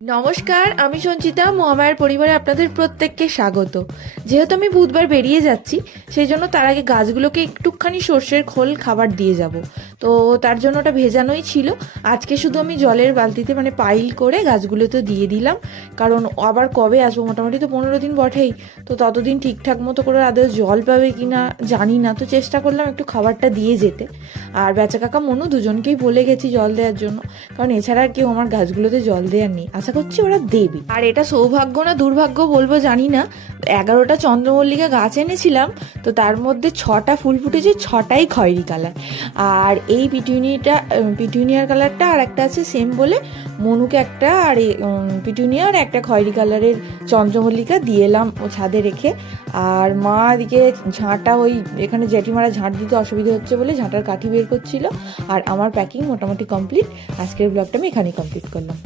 নমস্কার, আমি সঞ্চিতা। মহামায়ার পরিবারে আপনাদের প্রত্যেককে স্বাগত। যেহেতু আমি বুধবার বেরিয়ে যাচ্ছি, সেই জন্য তার আগে গাছগুলোকে একটুখানি সর্ষের খোল খাবার দিয়ে যাব। তো তার জন্য ওটা ভেজানোই ছিল। আজকে শুধু আমি জলের বালতিতে পাইল করে গাছগুলোতে দিয়ে দিলাম, কারণ আবার কবে আসবো, মোটামুটি তো 15 দিন বটেই। তো ততদিন ঠিকঠাক মতো করে আদৌ জল পাবে কি না জানি না, তো চেষ্টা করলাম একটু খাবারটা দিয়ে যেতে। আর বেচা কাকা মনু দুজনকেই বলে গেছি জল দেওয়ার জন্য, কারণ এছাড়া আর কেউ আমার গাছগুলোতে জল দেওয়ার নেই। আশা করছি ওরা দেবে। আর এটা সৌভাগ্য না দুর্ভাগ্য বলবো জানি না, 11টা চন্দ্রমল্লিকা গাছ এনেছিলাম, তো তার মধ্যে 6টা ফুল ফুটেছে, 6টাই খয়েরি কালার। আর এই পিটুনিয়ার কালারটা আর একটা আছে সেম বলে মনুকে একটা, আর পিটুনিয়া আর একটা খয়েরি কালারের চন্দ্রমল্লিকা দিয়ে এলাম ও ছাদে রেখে। আর মা এদিকে ঝাঁটা, এখানে জেঠিমারা ঝাঁট দিতে অসুবিধা হচ্ছে বলে ঝাঁটার কাঠি বের করছিল। আর আমার প্যাকিং মোটামুটি কমপ্লিট। আজকের ব্লগটা আমি এখানেই কমপ্লিট করলাম।